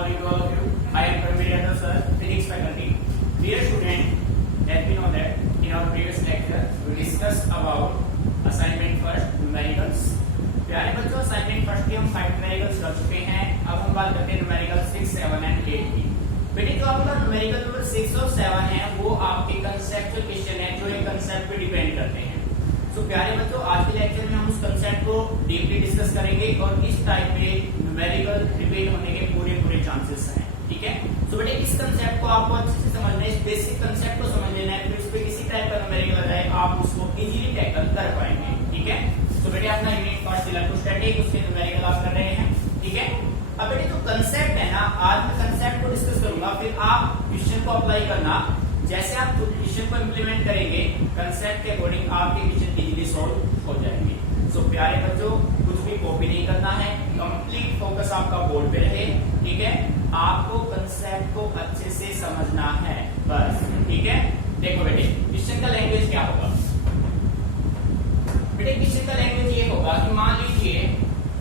morning to all of you. I am Praveen Yadav, sir, Physics faculty. Dear student, let me know that in our previous lecture we discussed about assignment first numericals. प्यारे बच्चों, assignment first की हम 5 numericals कर चुके हैं. अब हम बात करते हैं न्यूमेरिकल 6, 7 एंड 8 की. बेटे जो आपका न्यूमेरिकल नंबर 6 और 7 है वो आपके कंसेप्चुअल क्वेश्चन है जो एक कंसेप्ट पे डिपेंड करते हैं. तो प्यारे बच्चों, आज के लेक्चर में हम उस कंसेप्ट को डीपली डिस्कस करेंगे और इस टाइप में न्यूमेरिकल रिपीट होने के पूरे चांसेस हैं. ठीक है. तो बेटे इस कंसेप्ट को आपको अच्छे से समझना है, इस बेसिक कंसेप्ट को समझ लेना है, फिर उस पे किसी टाइप का न्यूमेरिकल आ जाए आप उसको इजीली टैकल कर पाएंगे. ठीक है. तो बेटे अपना यूनिट फर्स्ट इलेक्ट्रोस्टैटिक उसके न्यूमेरिकल आप कर रहे हैं. ठीक है. अब बेटे जो कंसेप्ट है ना, आज मैं कंसेप्ट को डिस्कस करूंगा, फिर आप क्वेश्चन को अप्लाई करना. जैसे आप क्वेश्चन को इंप्लीमेंट करेंगे कंसेप्ट के अकॉर्डिंग आपके क्वेश्चन इजीली सॉल्व हो जाएंगे. सो प्यारे बच्चों, कुछ भी कॉपी नहीं करना है, कंप्लीट फोकस आपका बोर्ड पे रहे. ठीक है. आपको कंसेप्ट को अच्छे से समझना है बस. ठीक है. देखो बेटे, क्वेश्चन का लैंग्वेज क्या होगा. बेटे क्वेश्चन का लैंग्वेज ये होगा कि मान लीजिए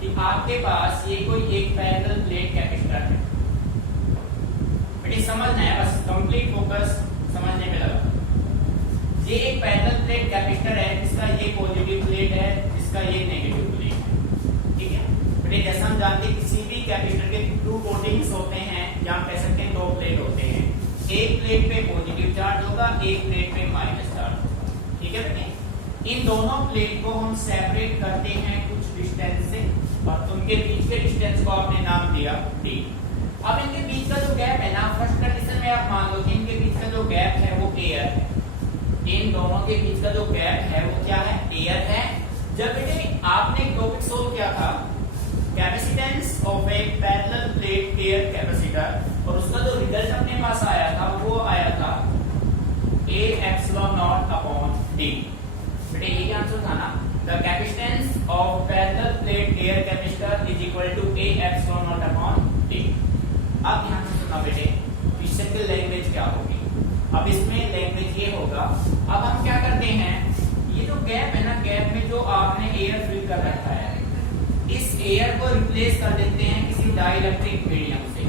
कि आपके पास ये कोई एक पैरेलल प्लेट कैपेसिटर है. बेटे समझना है बस, कंप्लीट फोकस समझने में लगा. ये एक पैरेलल प्लेट कैपेसिटर है जिसका ये पॉजिटिव प्लेट है, जिसका ये नेगेटिव प्लेट है. ठीक है. बेटे जैसा हम जानते हैं किसी भी कैपेसिटर के 2 कोटिंग्स होते हैं, या हम कह सकते हैं 2 प्लेट होते हैं. एक प्लेट पे पॉजिटिव चार्ज होगा, एक प्लेट पे माइनस चार्ज होगा. ठीक है बेटे. इन दोनों प्लेट को हम सेपरेट करते हैं कुछ डिस्टेंस से और उनके बीच के डिस्टेंस को आपने नाम दिया d. अब इनके बीच का जो गैप है ना, फर्स्ट कंडीशन में आप मान लो कि इनके बीच का जो गैप है वो एयर है. इन दोनों के बीच का जो गैप है वो क्या है, एयर है. जब बेटे आपने एक टॉपिक सोल्व किया था capacitance of A parallel plate air capacitor, और उसका जो रिजल्ट अपने पास आया था वो आया था A epsilon naught upon D. बेटे यही आंसर था ना. The capacitance of parallel plate air capacitor is equal to A epsilon naught upon D. अब ध्यान से सुनना बेटे, क्वेश्चन की लैंग्वेज क्या होगी. अब इसमें लैंग्वेज ये होगा, अब हम क्या करते हैं, ये जो गैप है ना, गैप में जो आपने एयर फिल कर रखा है, इस एयर को रिप्लेस कर देते हैं किसी डाइलेक्ट्रिक मीडियम से.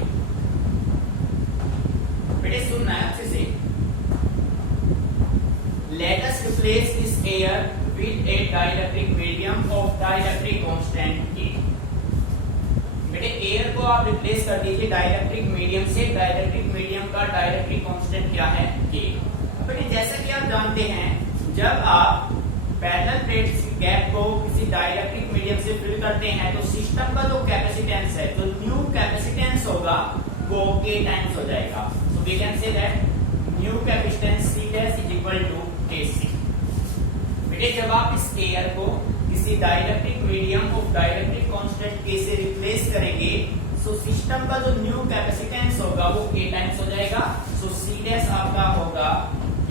बेटे सुनना है अच्छे से. Let us replace this air with a dielectric medium of dielectric constant K. बेटे एयर को आप रिप्लेस कर दीजिए डाइलेक्ट्रिक मीडियम से. डाइलेक्ट्रिक मीडियम का डाइलेक्ट्रिक कांस्टेंट क्या है, K. बेटे जैसा कि आप जानते हैं, जब आप पैरेलल प्लेट गैप को किसी डाइलेक्ट्रिक मीडियम से फिल करते हैं तो सिस्टम का जो कैपेसिटेंस है, जो न्यू कैपेसिटेंस होगा वो K टाइम्स हो जाएगा. So we can say that new capacitance C dash is equal to KC. बेटे जब आप इस एयर को किसी dielectric medium of dielectric constant K से रिप्लेस करेंगे, सो सिस्टम का जो न्यू कैपेसिटेंस होगा वो K टाइम्स हो जाएगा. सो C डैश आपका होगा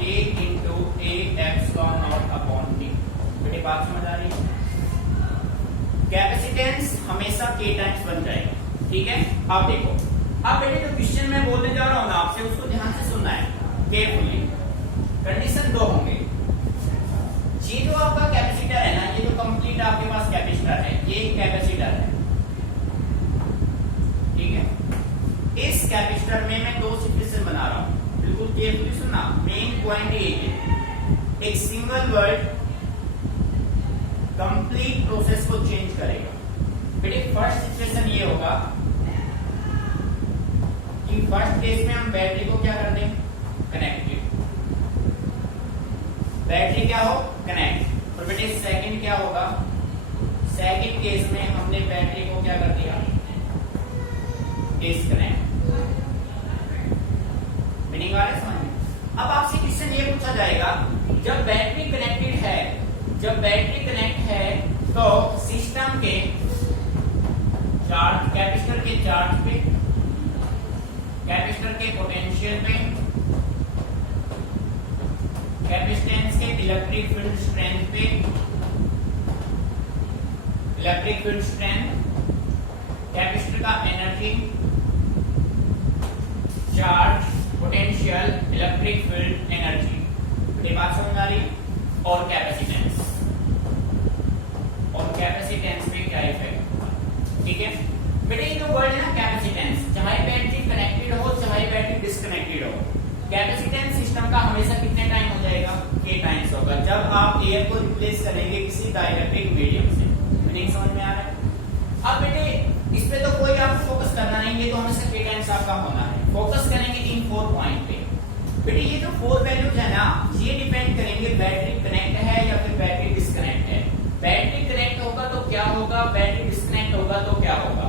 K into A epsilon naught upon D. बेटे बात समझ आ रही है. कैपेसिटेंस हमेशा K टाइम्स बन जाएगा. ठीक है. अब देखो, अब बेटे जो क्वेश्चन मैं बोलने जा रहा हूं ना आपसे, उसको ध्यान से सुनना है केयरफुली. कंडीशन 2 होंगे. ये जो आपका कैपेसिटर है ना, ये जो कंप्लीट आपके पास कैपेसिटर है, ये कैपेसिटर है. ठीक है. इस कैपेसिटर में मैं 2 सिचुएशन बना रहा हूं, बिल्कुल केयरफुली सुनना. मेन पॉइंट ये है, एक सिंगल वर्ड कंप्लीट प्रोसेस को चेंज करेगा. बेटे फर्स्ट सिचुएशन ये होगा कि फर्स्ट केस में हम बैटरी को क्या कर दें, कनेक्टेड. बैटरी क्या हो, कनेक्ट. और बेटे सेकंड क्या होगा, सेकंड केस में हमने बैटरी को क्या कर दिया, डिस्कनेक्ट. मीनिंग आ रहा है समझ में. अब आपसे क्वेश्चन ये पूछा जाएगा, जब बैटरी कनेक्टेड है, जब बैटरी कनेक्ट है तो सिस्टम के चार्ज, कैपेसिटर के चार्ज पे, कैपेसिटर के पोटेंशियल पे, कैपेसिटेंस के इलेक्ट्रिक फील्ड स्ट्रेंथ पे, इलेक्ट्रिक फील्ड स्ट्रेंथ, कैपेसिटर का energy, charge, potential, electric field energy. ये बात समझ आ रही. और कैपेसिटेंस, और कैपेसिटेंस में क्या इफेक्ट. ठीक है. बेटे ये जो वर्ड है ना कैपेसिटेंस, चाहे बैटरी सिस्टम का हमेशा कितने टाइम हो जाएगा, k टाइम्स होगा, जब आप एयर को रिप्लेस करेंगे किसी डाइलेक्ट्रिक मीडियम से। मीनिंग समझ में आ रहा है? अब बेटे इस पे तो कोई आपको फोकस करना नहीं, ये तो हमेशा k टाइम्स आपका होना है। फोकस करेंगे इन 4 पॉइंट पे। बेटे ये जो 4 वैल्यूज है ना, ये डिपेंड करेंगे बैटरी कनेक्ट है या फिर बैटरी डिस्कनेक्ट है। बैटरी कनेक्ट होगा तो क्या होगा, बैटरी डिस्कनेक्ट होगा तो क्या होगा।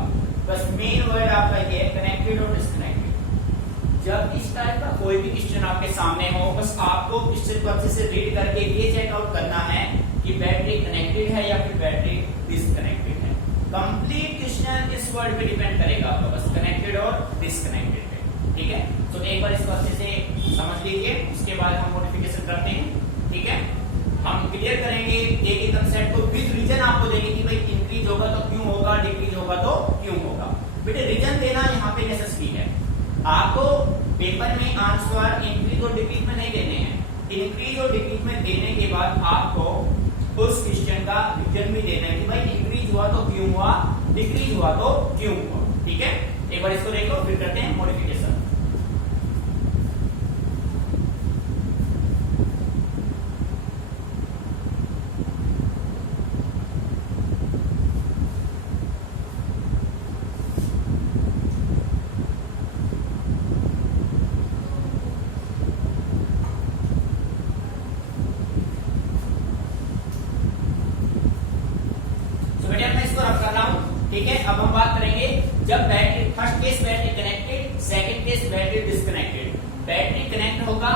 बस मेन वर्ड आपका ये कनेक्टेड और डिस्कनेक्टेड। जब इस टाइप का कोई भी क्वेश्चन आपके सामने हो, बस आपको क्वेश्चन को अच्छे से रीड करके ये चेक आउट करना है कि बैटरी कनेक्टेड है या फिर बैटरी डिस्कनेक्टेड है। कंप्लीट क्वेश्चन इस वर्ड पे डिपेंड करेगा आपका, बस कनेक्टेड और डिस्कनेक्टेड पे। ठीक है, तो एक बार इसको अच्छे से समझ लीजिए, उसके बाद हम मॉडिफिकेशन करते हैं। ठीक है, हम क्लियर करेंगे एक कंसेप्ट को विद रीजन आपको देंगे कि भाई इंक्रीज होगा तो क्यों होगा, डिक्रीज होगा तो क्यों होगा। बेटे रीजन देना यहाँ पे नेसेसरी है। आपको पेपर में आंसर इंक्रीज और डिक्रीज में नहीं देने हैं। इंक्रीज और डिक्रीज में देने के बाद आपको उस क्वेश्चन का रीजन भी देना है कि भाई इंक्रीज हुआ तो क्यों हुआ, डिक्रीज हुआ तो क्यों हुआ। ठीक है, एक बार इसको देख लो, फिर करते हैं मॉडिफिकेशन। ठीक है, अब हम बात करेंगे जब battery, first case battery connected, second case battery disconnected. Battery connect होगा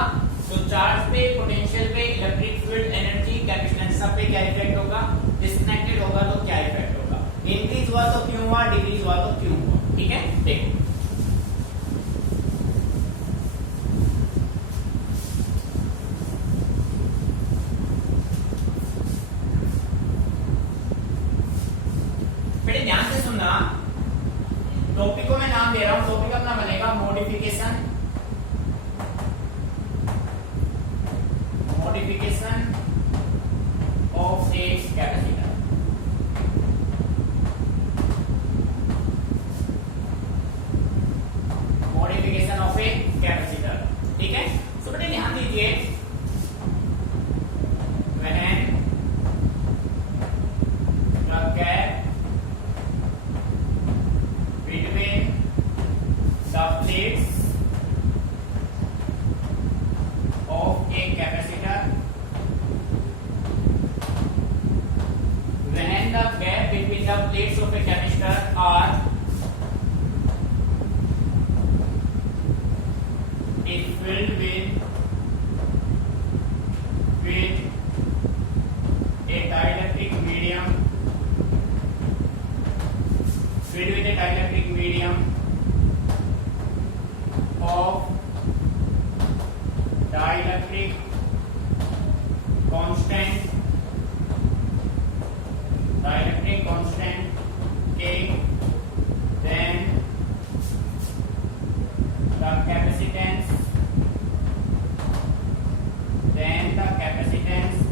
तो चार्ज पे, पोटेंशियल पे, इलेक्ट्रिक फील्ड, एनर्जी, कैपेसिटेंस सब पे क्या इफेक्ट होगा। डिस्कनेक्टेड होगा तो क्या इफेक्ट होगा। इंक्रीज हुआ तो क्यों हुआ, डिक्रीज हुआ तो क्यों हुआ। ठीक है, देखो ध्यान से सुनना, टॉपिक को मैं नाम दे रहा हूं। टॉपिक अपना बनेगा modification, modification of a capacitor. Modification of a capacitor. ठीक है, तो बेटे ध्यान दीजिए, when the gap between the plates of a capacitor, when the gap between the plates of a capacitor are is filled with a dielectric medium, filled with a dielectric medium of dielectric constant, dielectric constant K, then the capacitance,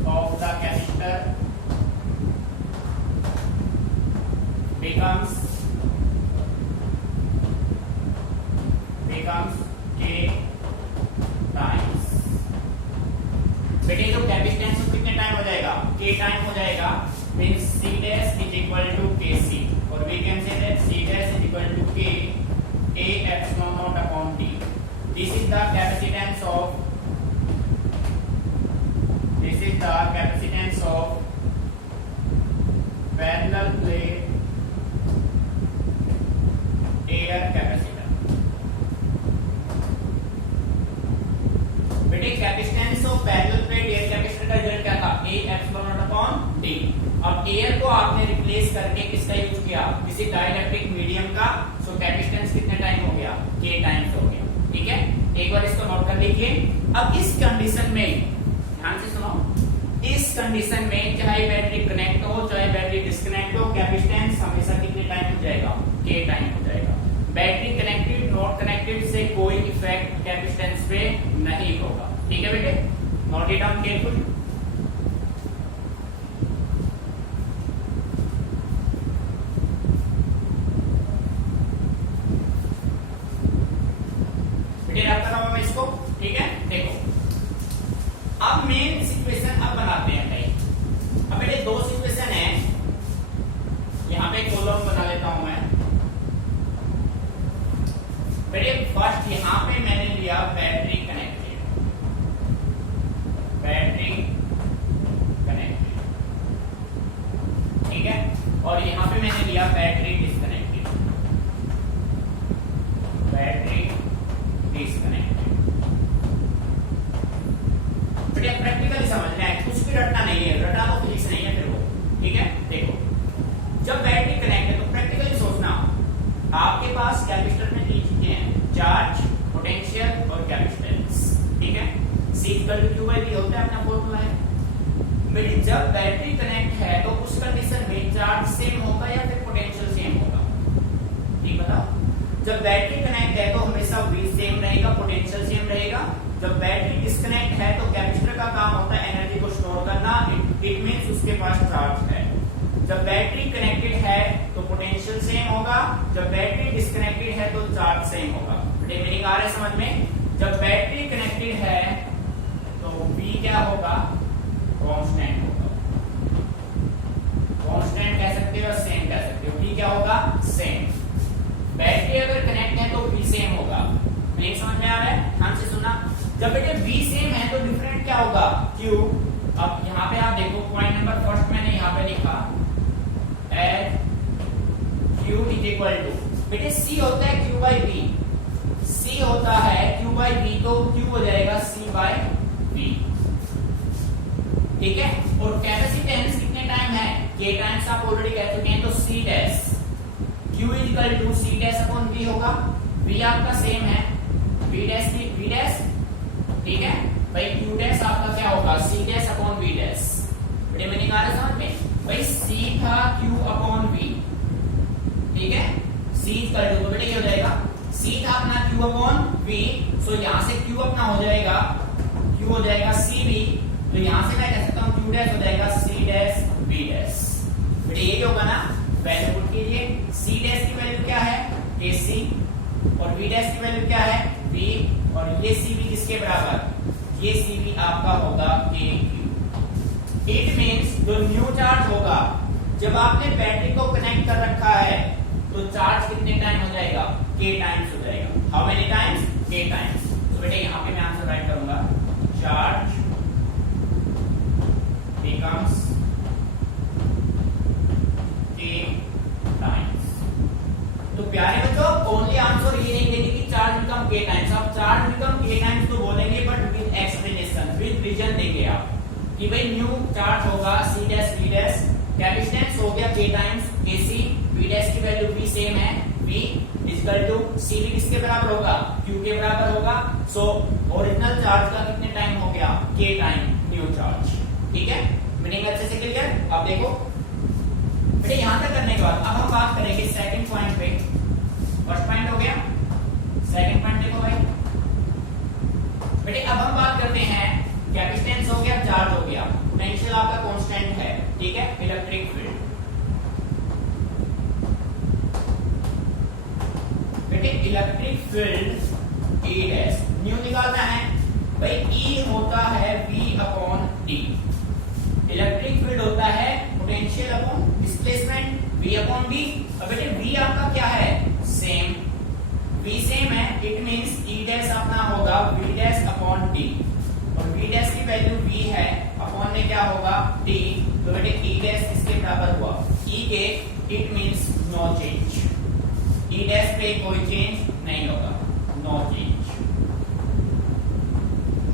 of the capacitor becomes K times. बेटे जो capacitance कितने time हो जाएगा, K time हो जाएगा। Means C dash is equal to KC, और we can say that C dash is equal to K A epsilon naught upon T। This is the capacitance of, this is the capacitance of parallel plate air capacitor। बेटे capacitance of parallel plate air capacitor का result क्या था, A epsilon naught upon D। अब air को आपने replace करके किसका use किया, किसी डाइलेक्ट्रिक मीडियम का, सो कैपेसिटेंस कितने टाइम हो गया, K टाइम्स हो गया। ठीक है, एक बार इसको नोट कर लीजिए। अब इस कंडीशन में ध्यान से सुनो, इस कंडीशन में चाहे बैटरी कनेक्ट हो चाहे बैटरी डिस्कनेक्ट हो, कैपेसिटेंस हमेशा कितने टाइम हो जाएगा, K टाइम हो जाएगा। बैटरी कनेक्टेड नॉट कनेक्टेड से कोई इफेक्ट कैपेसिटेंस पे नहीं होगा। ठीक है बेटे, नोट इट डाउन केयरफुल। बेटे रखता हूं मैं इसको। ठीक है, देखो और यहाँ पे मैंने लिया बैटरी डिस्कनेक्टेड, बैटरी डिस्कनेक्टेड। बढ़िया प्रैक्टिकली समझना है, कुछ भी रटना नहीं है, रटना तो फिजिक्स नहीं है फिर वो, ठीक है। देखो जब बैटरी कनेक्ट है तो प्रैक्टिकली सोचना, आपके पास कैपेसिटर में तीन चीजें हैं, चार्ज, पोटेंशियल और कैपेसिटेंस, ठीक है। C = Q/V होता है, अपना फॉर्मूला है। मेरी जब बैटरी कनेक्ट है तो उस कंडीशन में चार्ज सेम होगा या फिर पोटेंशियल सेम होगा, ठीक बताओ। जब बैटरी कनेक्ट है तो हमेशा V सेम रहेगा, पोटेंशियल सेम रहेगा। जब बैटरी डिस्कनेक्ट है तो कैपेसिटर का काम होता है एनर्जी को स्टोर करना, इट मींस उसके पास चार्ज है। जब बैटरी कनेक्टेड है तो पोटेंशियल सेम होगा, जब बैटरी डिस्कनेक्टेड है तो चार्ज सेम होगा। मेरी आ रहा है समझ में। जब बैटरी कनेक्टेड है तो V क्या होगा, कांस्टेंट होगा, कांस्टेंट कह सकते हो, सेम कह सकते हो। V क्या होगा, सेम। बैटरी अगर कनेक्ट है तो V सेम होगा। मेरी समझ में आ रहा है, ध्यान से सुनना। जब बेटे V सेम है तो डिफरेंट क्या होगा, Q। अब यहाँ पे आप देखो पॉइंट नंबर फर्स्ट मैंने यहाँ पे लिखा Q = बेटे C होता है Q/V, C होता है Q/V, तो Q हो जाएगा C/V, ठीक है। और कैपेसिटेंस कितने टाइम है, K टाइम्स आप ऑलरेडी कह चुके हैं, तो C डैश Q = C डैश/V होगा। V आपका सेम है, V डैश, ठीक है भाई। Q डैश आपका क्या होगा, C डैश/V डैश। बेटे मैंने कहा था समझ में भाई, C था Q/V, ठीक है। C = तो बेटे क्या हो जाएगा, C था अपना Q/V, सो यहां से Q अपना हो जाएगा, Q हो जाएगा CV, तो यहां से मैं कह सकता हूं Q डैश हो जाएगा C डैश V डैश। बेटे ये जो होगा ना, वैल्यू पुट कीजिए। C डैश की वैल्यू क्या है, KC, और V डैश की वैल्यू क्या है, V, और ये CV किसके बराबर, ये CV आपका होगा KQ। इट मींस जो न्यू चार्ज होगा, जब आपने बैटरी को कनेक्ट कर रखा है तो चार्ज कितने टाइम हो जाएगा, K टाइम्स हो जाएगा। How many times, K times. तो बेटे यहाँ पे मैं आंसर राइट करूंगा, चार्ज becomes K टाइम्स। तो प्यारे बच्चों, ओनली आंसर ये नहीं देंगे कि चार्ज बिकम K टाइम्स, आप चार्ज बिकम K टाइम्स तो बोलेंगे, but with explanation, with reason देंगे आप कि भाई न्यू चार्ज होगा C dash V dash, capacitance हो गया K times KC, V dash की वैल्यू V सेम है, V = CV किसके बराबर होगा, Q के बराबर होगा। सो ओरिजिनल चार्ज का कितने टाइम हो गया, K टाइम न्यू चार्ज, ठीक है। मीनिंग अच्छे से क्लियर। अब देखो बेटे यहां तक करने के बाद अब हम बात करेंगे सेकंड पॉइंट पे। फर्स्ट पॉइंट हो गया, सेकंड पॉइंट देखो भाई बेटे, अब हम बात करते हैं, कैपेसिटेंस हो गया, चार्ज हो गया, पोटेंशियल आपका कांस्टेंट है, ठीक है। इलेक्ट्रिक फील्ड बेटे, electric field E dash new निकालना है भाई। E होता है V/D, इलेक्ट्रिक फील्ड होता है पोटेंशियल अपॉन डिस्प्लेसमेंट V/D। अब बेटे V आपका क्या है, सेम, V सेम है, इट मींस E डैश अपना होगा V डैश/D, और V डैश की वैल्यू V है, अपॉन में क्या होगा D, तो बेटे E डैश इसके बराबर हुआ, E के, it means no change, E dash पे कोई चेंज नहीं होगा, नो चेंज।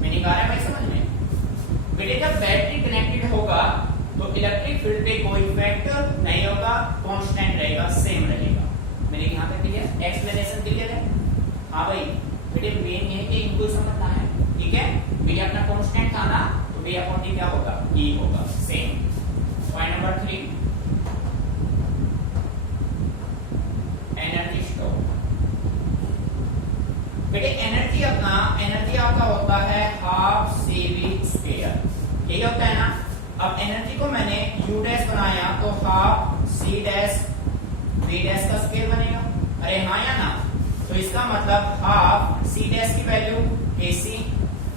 मीनिंग आ रहा है भाई समझ में। बेटे जब बैटरी कनेक्टेड होगा तो इलेक्ट्रिक फील्ड पे कोई इफेक्ट नहीं होगा, कांस्टेंट रहेगा, सेम रहेगा। मेरे यहां तक क्लियर, एक्सप्लेनेशन क्लियर है। हाँ भाई बेटे मेन ये है कि इनको समझना है, ठीक है। V अपना कांस्टेंट था ना, तो V/D क्या होगा, E होगा, same. Point number 3, energy store. बेटे एनर्जी आपका होता है हाफ CV², यही होता है ना। अब एनर्जी को मैंने U डैश बनाया तो half C dash V dash का स्क्वायर बनेगा, अरे हाँ या ना। तो इसका मतलब हाफ C डैश की वैल्यू KC,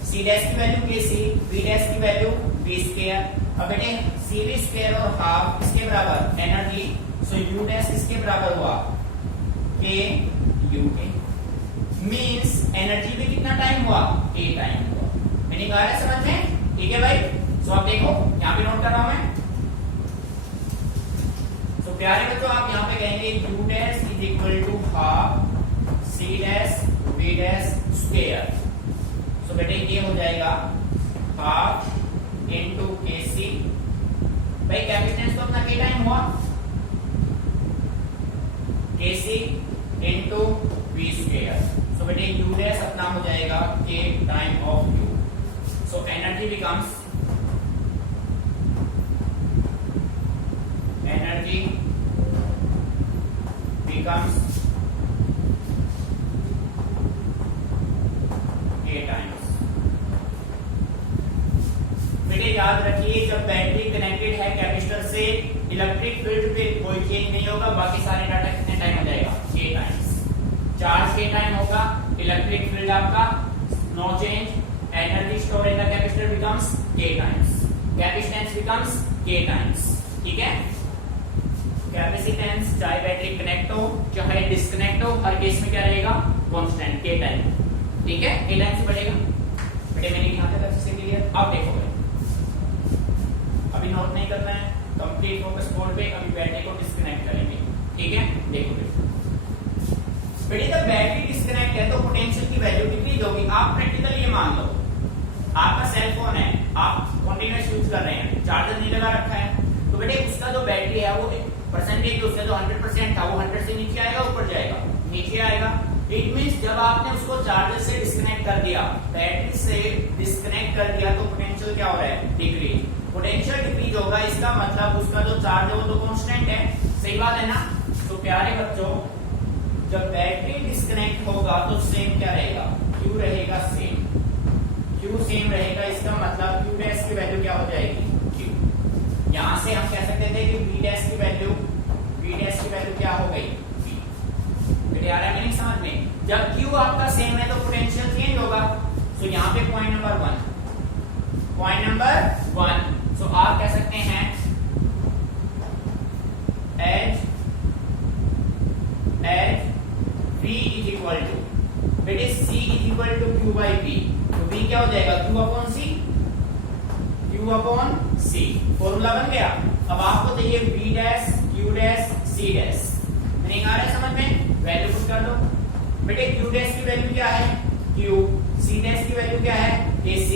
C डैश की वैल्यू KC, V डैश की वैल्यू V²। अब बेटे CV² और हाफ किसके बराबर, एनर्जी, सो U डैश किसके बराबर हुआ, KU के। मींस एनर्जी भी कितना टाइम हुआ, K टाइम हुआ। मीनिंग आ रहा है समझ में, ठीक है भाई। सो आप देखो यहाँ पे नोट कर रहा हूं मैं। तो प्यारे बच्चों आप यहाँ पे कहेंगे u dash is equal to half c dash v dash square. So बेटे ये हो जाएगा हाफ इनटू kc। भाई कैपेसिटेंस तो अपना k टाइम हुआ, kc into v square. So बेटे u डैश अपना हो जाएगा k time of u। So energy becomes k times. बेटे याद रखिए जब बैटरी कनेक्टेड है कैपेसिटर से इलेक्ट्रिक फील्ड पे कोई चेंज नहीं होगा, बाकी सारे डाटा कितने टाइम हो जाएगा k times. Charge k time होगा, इलेक्ट्रिक फील्ड आपका no change, energy store in the capacitor becomes k times, capacitance becomes k times. ठीक है, कैपेसिटेंस चाहे बैटरी कनेक्ट हो चाहे डिस्कनेक्ट हो हर केस में क्या रहेगा कांस्टेंट k टाइम। ठीक है, k टाइम से बढ़ेगा। बेटे मैंने यहां तक अच्छे से क्लियर। अब देखो अभी नोट नहीं करना है, कंप्लीट फोकस बोर्ड पे अभी बैटरी को डिस्कनेक्ट करेंगे। ठीक है, देखो बेटे जब बैटरी डिस्कनेक्ट है तो पोटेंशियल की वैल्यू कितनी होगी। आप प्रैक्टिकली ये मान लो आपका सेल फोन है, आप कंटीन्यूअस यूज कर रहे हैं, चार्जर नहीं लगा रखा है, तो बेटे उसका जो बैटरी है वो परसेंटेज उसका जो 100% था वो 100 से नीचे आएगा ऊपर जाएगा, नीचे आएगा। इट मींस जब आपने उसको चार्जर से डिस्कनेक्ट कर दिया, बैटरी से डिस्कनेक्ट कर दिया तो पोटेंशियल क्या हो रहा है डिक्रीज। पोटेंशियल डिक्रीज होगा, इसका मतलब उसका जो चार्ज है वो तो कांस्टेंट है। सही बात है ना। तो प्यारे बच्चों जब बैटरी डिस्कनेक्ट होगा तो सेम क्या रहेगा, Q रहेगा सेम, Q सेम रहेगा। इसका मतलब Q डैश की वैल्यू क्या हो जाएगी Q। यहां से हम कह सकते थे कि V डैश की वैल्यू क्या हो गई V। बेटे आ रहा है नहीं समझ में। जब Q आपका सेम है तो पोटेंशियल चेंज होगा। सो यहाँ पे पॉइंट नंबर 1 सो आप कह सकते हैं as V is equal to बेटे C is equal to Q by V। तो V क्या हो जाएगा Q अपॉन C। फॉर्मूला बन गया। अब आपको चाहिए V dash Q dash C dash. नहीं आ रहा है समझ में, वैल्यू पुट कर दो। बेटे Q डैश की वैल्यू क्या है Q, C डैश की वैल्यू क्या है AC,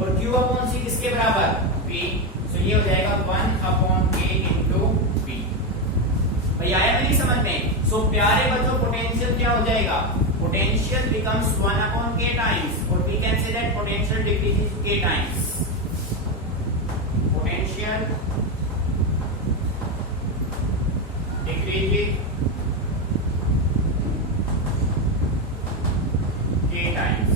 और Q अपॉन C किसके बराबर V। तो ये हो जाएगा 1 अपॉन K इंटू V। भाई आया नहीं समझ में। सो प्यारे बच्चों पोटेंशियल क्या हो जाएगा, potential becomes 1 upon K times, और we can say that potential decreases K times. Potential decreases K times.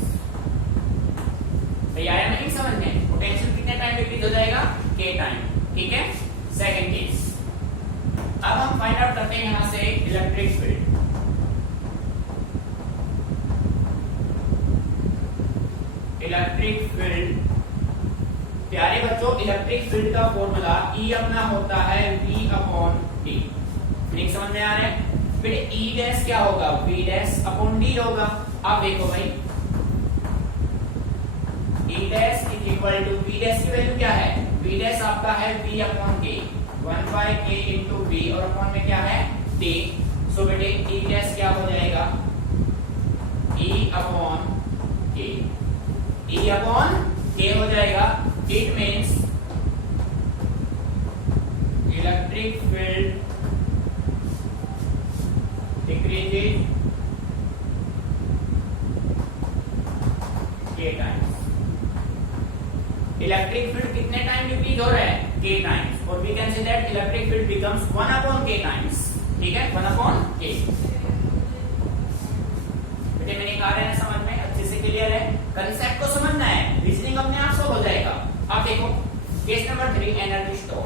भाई आया नहीं समझ में। पोटेंशियल कितने टाइम डिक्रीज हो जाएगा K टाइम। ठीक है, सेकंड केस। अब हम फाइंड आउट करते हैं यहां से इलेक्ट्रिक फील्ड। इलेक्ट्रिक फील्ड प्यारे बच्चों इलेक्ट्रिक फील्ड का फॉर्मूला E अपना होता है V अपॉन D। ठीक समझ में आ रहा है। फिर E डैश क्या होगा V डैश अपॉन D होगा। अब देखो भाई E dash is equal to V dash की वैल्यू क्या है, V डैश आपका है V upon K, 1 by K into V, और अपॉन में क्या है D। सो बेटे E डैश क्या हो जाएगा E upon K, E upon K हो जाएगा। It means electric field decreases K times. Electric field कितने टाइम डिक्रीज हो रहा है K टाइम्स, और we can say that electric field becomes 1 upon K times. ठीक है, 1 अपॉन K। बेटे मैंने कहा है समझ में, अच्छे से क्लियर है। कंसेप्ट को समझना है, रीजनिंग अपने आप सॉल्व हो जाएगा। अब देखो केस नंबर 3 एनर्जी स्टोर।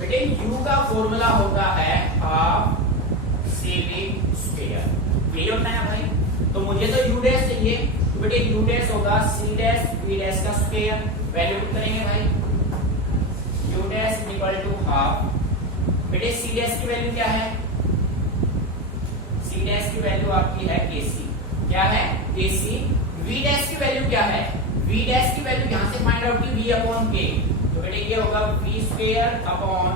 बेटे U का फॉर्मूला होता है हाफ CV स्क्वायर। यही होता है भाई। तो मुझे तो U डैश चाहिए, तो बेटे U डैश होगा C डैश V डैश का स्क्वायर। वैल्यू पुट करेंगे भाई U dash equal to half. बेटे C डैश की वैल्यू क्या है, C डैश की वैल्यू आपकी है KC। क्या है KC। V डैश की वैल्यू क्या है v डैश की वैल्यू यहां से फाइंड आउट की v अपॉन k, तो बेटे ये होगा v square upon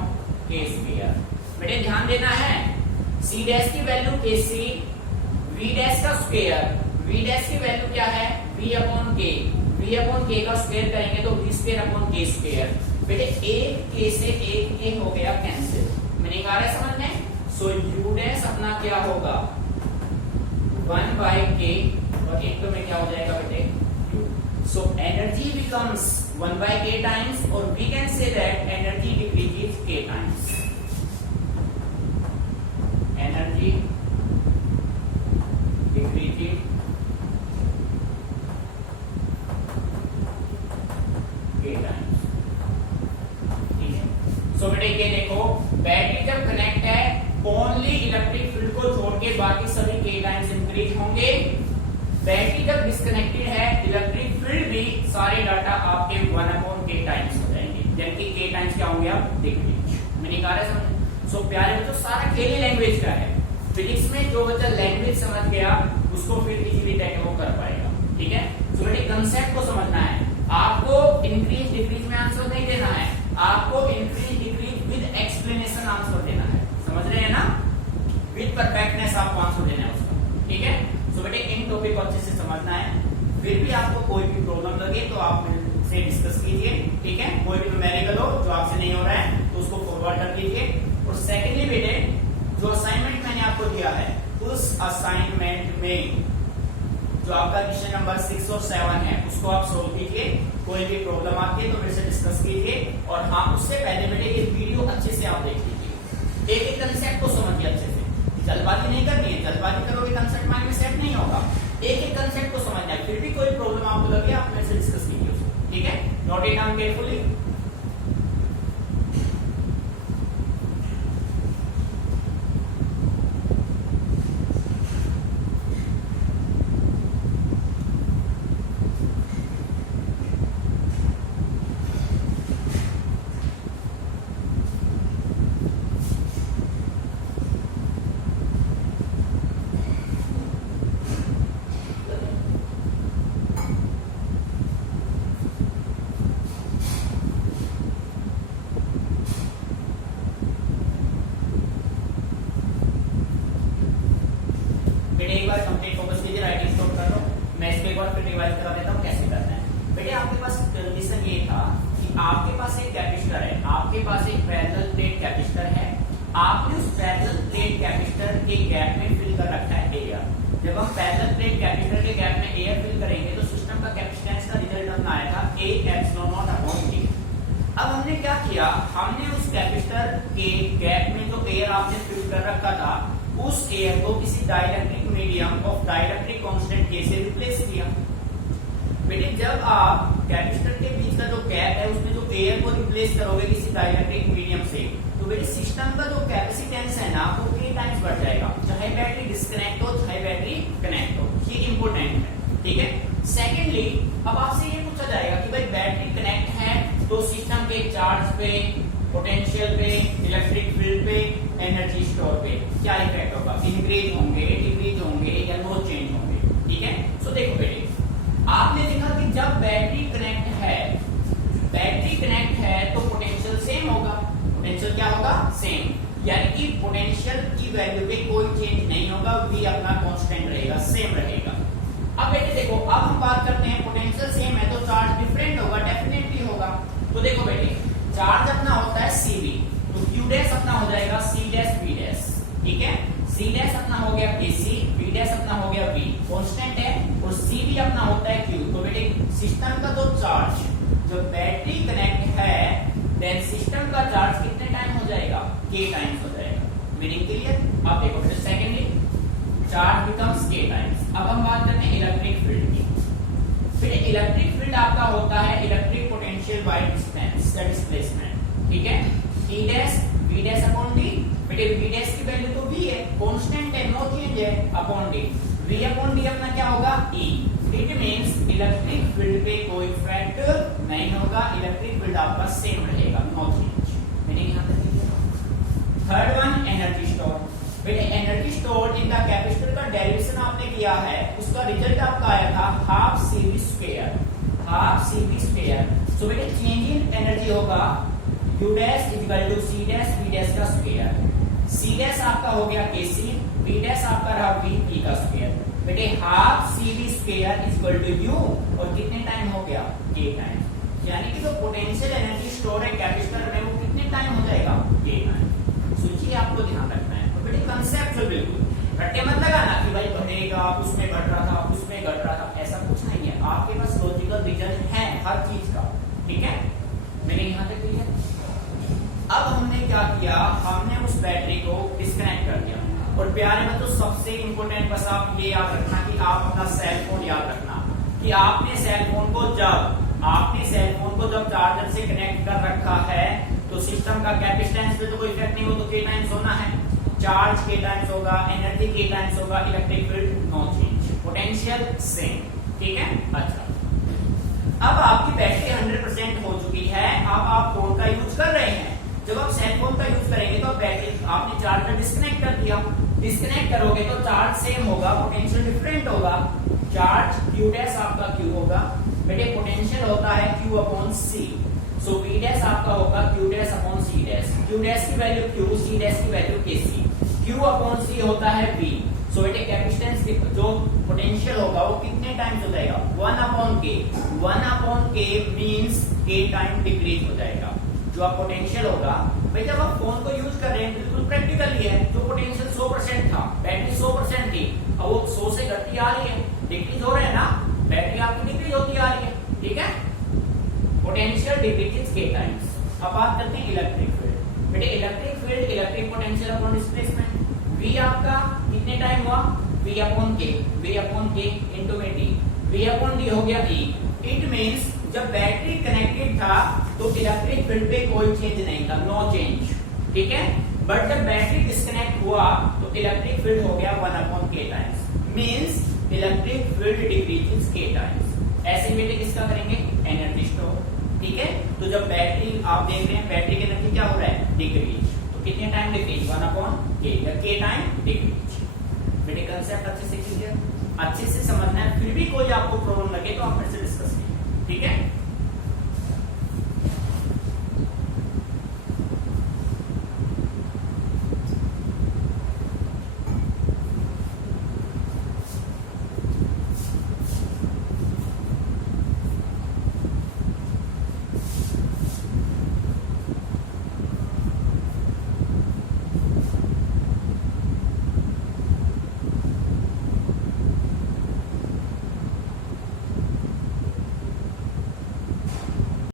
k square. बेटे ध्यान देना है, c डैश की वैल्यू kc, v डैश का स्क्वायर, v डैश की वैल्यू क्या है v upon k, v upon k का स्क्वायर करेंगे तो v square upon k square. बेटे एक k से एक k हो गया कैंसिल, मीनिंग आ रहा है समझ में। सो u डैश अपना क्या होगा 1 बाय k और एक तो में क्या हो जाएगा बेटे u। So energy becomes 1 by k times, or we can say that energy decreases k times. Energy decreases k times. ठीक है। सो बेटे ये देखो, बैटरी जब कनेक्ट है ओनली इलेक्ट्रिक फील्ड को छोड़ के बाकी सभी k टाइम्स इंक्रीज होंगे। बैटरी जब डिस्कनेक्टेड है इलेक्ट्रिक फील्ड भी सारे डाटा आपके 1 अपॉन k टाइम्स हो जाएंगे, जबकि k टाइम्स क्या होंगे आप डिक्रीज। मीनिंग आ रहा है समझ। सो प्यारे बच्चों सारा खेल ही लैंग्वेज का है। फिजिक्स में जो बच्चा लैंग्वेज समझ गया उसको फिर इजीली टैकल कर पाएगा। ठीक है। सो बेटे कंसेप्ट को समझना है, आपको इंक्रीज डिक्रीज में आंसर नहीं देना है, आपको increase decrease with explanation answer देना है। समझ रहे हैं ना, विद परफेक्टनेस आपको आंसर देना है उसका। ठीक है। सो बेटे इन टॉपिक को अच्छे से समझना है, फिर भी आपको कोई भी प्रॉब्लम लगे तो आप मुझसे डिस्कस कीजिए। ठीक है। कोई भी न्यूमेरिकल हो जो आपसे नहीं हो रहा है तो उसको फॉरवर्ड कर दीजिए। और सेकेंडली बेटे जो असाइनमेंट मैंने आपको दिया है उस असाइनमेंट में जो आपका क्वेश्चन नंबर 6 और 7 है उसको आप सोल्व कीजिए। कोई भी प्रॉब्लम आती है तो मेरे से डिस्कस कीजिए। और हाँ, उससे पहले बेटे ये वीडियो अच्छे से आप देख लीजिए, एक एक कंसेप्ट को समझिए अच्छे से। जल्दबाजी नहीं करनी है, जल्दबाजी करोगे कंसेप्ट माइंड में सेट नहीं होगा। एक एक कंसेप्ट को समझना है, फिर भी कोई प्रॉब्लम आपको लगे आप मेरे से डिस्कस कीजिए उसको। ठीक है। Note it down carefully. बेटे एक बार कंप्लीट फोकस कीजिए, राइटिंग स्टॉप कर लो। मैं इसको एक बार फिर रिवाइज करा देता हूँ कैसे करना है। बेटे आपके पास कंडीशन ये था कि आपके पास एक कैपेसिटर है, आपके पास एक पैरेलल प्लेट कैपेसिटर है, आपने उस पैरेलल प्लेट कैपेसिटर के गैप में फिल कर रखा है एयर। जब हम पैरेलल प्लेट कैपेसिटर के गैप में एयर फिल करेंगे तो सिस्टम का कैपेसिटेंस का रिजल्ट अपना आएगा A epsilon not upon T। अब हमने क्या किया, हमने उस कैपेसिटर के गैप में जो एयर आपने फिल कर रखा था उस एयर को किसी dielectric medium of dielectric constant K से रिप्लेस किया। बेटे जब आप कैपेसिटर के बीच का जो गैप है उसमें जो एयर को रिप्लेस करोगे किसी डाइलेक्ट्रिक मीडियम से, तो बेटे सिस्टम का जो कैपेसिटेंस है ना वो K टाइम्स बढ़ जाएगा, चाहे बैटरी डिस्कनेक्ट हो चाहे बैटरी कनेक्ट हो। ये इंपॉर्टेंट है। ठीक है। सेकेंडली अब आपसे ये पूछा जाएगा कि भाई बैटरी कनेक्ट है तो सिस्टम के चार्ज पे, पोटेंशियल पे, इलेक्ट्रिक फील्ड पे, एनर्जी स्टोर पे क्या इफेक्ट होगा, इंक्रीज होंगे, डिक्रीज होंगे या नो चेंज होंगे। ठीक है। सो देखो बेटे आपने देखा कि जब बैटरी कनेक्ट है तो पोटेंशियल सेम होगा। पोटेंशियल क्या होगा, सेम, यानी कि पोटेंशियल की वैल्यू पे कोई चेंज नहीं होगा, V अपना कांस्टेंट रहेगा, सेम रहेगा। अब बेटे देखो अब हम बात करते हैं पोटेंशियल सेम है तो चार्ज डिफरेंट होगा, डेफिनेटली होगा। तो देखो बेटे चार्ज अपना होता है Cv, तो Q डैश अपना हो जाएगा C डैश V डैश। ठीक है। C डैश अपना हो गया Kc, V डैश अपना हो गया V, कांस्टेंट है, और Cv अपना होता है Q। तो बेटे सिस्टम का जो चार्ज जो बैटरी कनेक्ट है देन सिस्टम का चार्ज कितने टाइम हो जाएगा, K टाइम्स हो जाएगा। Meaning clear. अब देखो बेटे secondly charge becomes K times. अब हम बात करते हैं इलेक्ट्रिक फील्ड की। फिर इलेक्ट्रिक फील्ड आपका होता है इलेक्ट्रिक पोटेंशियल बाय डिस्टेंस या डिस्प्लेसमेंट। ठीक है। E dash V dash upon D। बेटे V डैश की वैल्यू तो V है, कांस्टेंट है, नो चेंज है, upon D। V upon D अपना क्या होगा, E। It means electric field पे कोई इफेक्ट नहीं होगा, इलेक्ट्रिक फील्ड आपका सेम रहेगा, नो चेंज। मीनिंग यहां तक clear. Third one energy store. बेटे energy store in the capacitor का डेरिवेशन आपने किया है, उसका रिजल्ट आपका आया था half CV square. Half C B square. So बेटे चेंज इन एनर्जी होगा U dash equal to C dash V dash का स्क्वायर। C डैश आपका हो गया KC, V डैश आपका रहा V E का स्क्वायर। बेटे half CV square equal to U और कितने टाइम हो गया K टाइम, यानी कि जो पोटेंशियल एनर्जी स्टोर है कैपेसिटर में वो कितने टाइम हो जाएगा K टाइम। सोचिए आपको ध्यान रखना है। तो बेटे कंसेप्ट बिल्कुल रट्टे मत लगाना कि भाई बढ़ेगा उसमें बढ़ रहा था उसमें घट रहा था, ऐसा कुछ नहीं है। आपके पास लॉजिकल रीजन है हर चीज का, ठीक है। मेरे यहाँ तक क्लियर। अब हमने क्या किया, हमने उस बैटरी को डिस्कनेक्ट कर दिया। और प्यारे में तो सबसे इंपॉर्टेंट बस आप ये याद रखना कि आप अपना सेल फोन याद रखना कि आपने सेल फोन को जब चार्जर से कनेक्ट कर रखा है तो सिस्टम का कैपेसिटेंस पे तो कोई इफेक्ट नहीं हो, तो के टाइम्स होना है, चार्ज के टाइम्स होगा, एनर्जी के टाइम्स होगा, electric field no change, potential same, ठीक है। अच्छा, अब आपकी बैटरी 100% हो चुकी है, अब आप फोन का यूज कर रहे हैं। जब आप सेल फोन का यूज करेंगे तो बैटरी आपने चार्जर डिस्कनेक्ट कर दिया, डिस्कनेक्ट करोगे तो चार्ज सेम होगा, पोटेंशियल डिफरेंट होगा। चार्ज Q डैश आपका Q होगा, बेटे पोटेंशियल होता है Q अपॉन C, सो V डैश आपका होगा Q dash upon C dash. Q dash की वैल्यू Q, C डैश की value KC, Q upon C होता है V। सो बेटे कैपेसिटेंस जो पोटेंशियल होगा वो कितने टाइम्स हो जाएगा 1 upon K। 1 upon K means K time decrease हो जाएगा। जो आप पोटेंशियल होगा भाई जब आप फोन को यूज कर रहे हैं बिल्कुल प्रैक्टिकली है, जो पोटेंशियल 100% था, बैटरी 100% थी, अब वो 100 से घटती आ रही है, डिक्रीज हो रहा है ना, बैटरी आपकी डिक्रीज होती आ रही है, ठीक है। पोटेंशियल डिक्रीजेस के टाइम्स। अब बात करते हैं इलेक्ट्रिक फील्ड। बेटे electric field electric potential upon displacement, V आपका कितने टाइम हुआ V अपॉन K इनटू में D, V अपॉन D हो गया E। इट मींस जब बैटरी कनेक्टेड था तो इलेक्ट्रिक फील्ड पे कोई चेंज नहीं था, नो चेंज, ठीक है। बट जब बैटरी डिस्कनेक्ट हुआ तो इलेक्ट्रिक फील्ड हो गया 1 upon K times, means electric field decreases K times. ऐसे बेटे किसका करेंगे एनर्जी स्टोर, ठीक है। तो जब बैटरी आप देख रहे हैं बैटरी की एनर्जी क्या हो रहा है डिक्रीज, तो कितने टाइम डिक्रीज 1 अपॉन K या K टाइम डिक्रीज। बेटे कंसेप्ट अच्छे से क्लियर, अच्छे से समझना है। फिर भी कोई आपको प्रॉब्लम लगे तो आप मेरे से डिस्कस कीजिए, ठीक है।